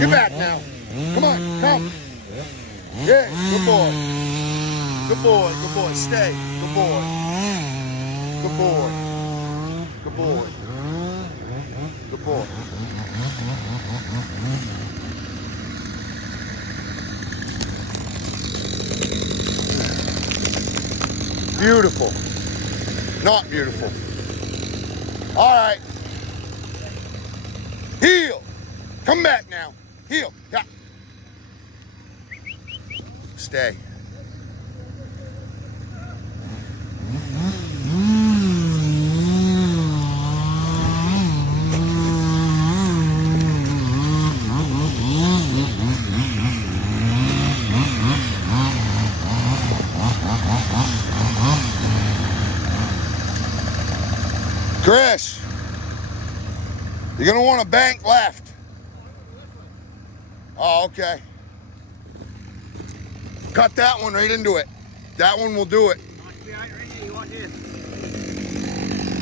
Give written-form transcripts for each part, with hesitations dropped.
Get back now. Come on, come. Yeah, good boy. Good boy, good boy. Stay. Good boy. Good boy. Good boy. Good boy. Beautiful. Not beautiful. All right. Heel. Come back now. Heel. Yeah. Stay. Chris, you're gonna want a bank left. Oh, okay. Cut that one right into it. That one will do it.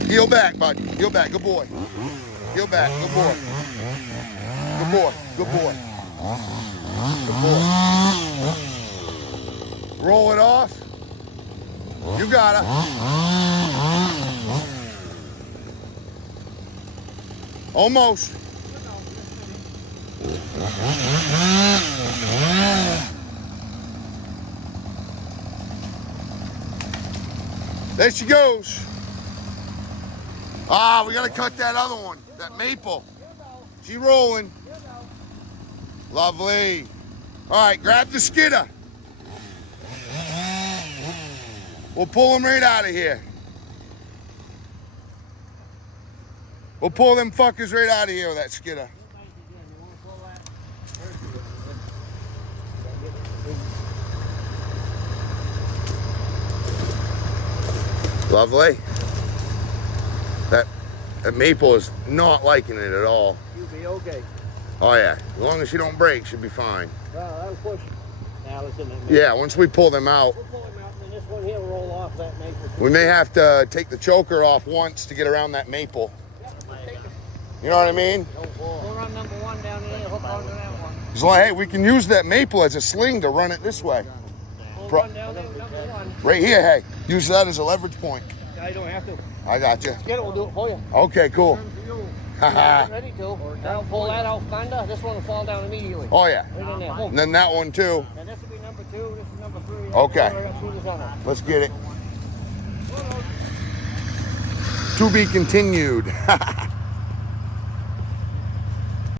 Heel back, bud. Heel back. Good boy. Heel back. Good boy. Good boy. Good boy. Good boy. Roll it off. You got it. Almost. There she goes. Ah, we gotta cut that other one, that maple. She rolling. Lovely. All right, grab the skidder. We'll pull him right out of here. We'll pull them fuckers right out of here with that skidder. Lovely. That maple is not liking it at all. You'll be okay. Oh yeah, as long as she don't break, she'll be fine. Well, that'll push Alice in that maple. Yeah, once we pull them out. We'll pull him out, and then this one here will roll off that maple. We may have to take the choker off once to get around that maple. You know what I mean? We'll run number one down here, hook onto that one. It's like, hey, we can use that maple as a sling to run it this way. We'll run down there with number one. Right here, hey. Use that as a leverage point. I don't have to. I got you. Get it, we'll do it for you. Okay, cool. Ready to. That'll pull that off thunder. This one will fall down immediately. Oh, yeah. Right in there. Boom. And then that one, too. And this will be number two. This is number three. Okay. Let's get it. To be continued.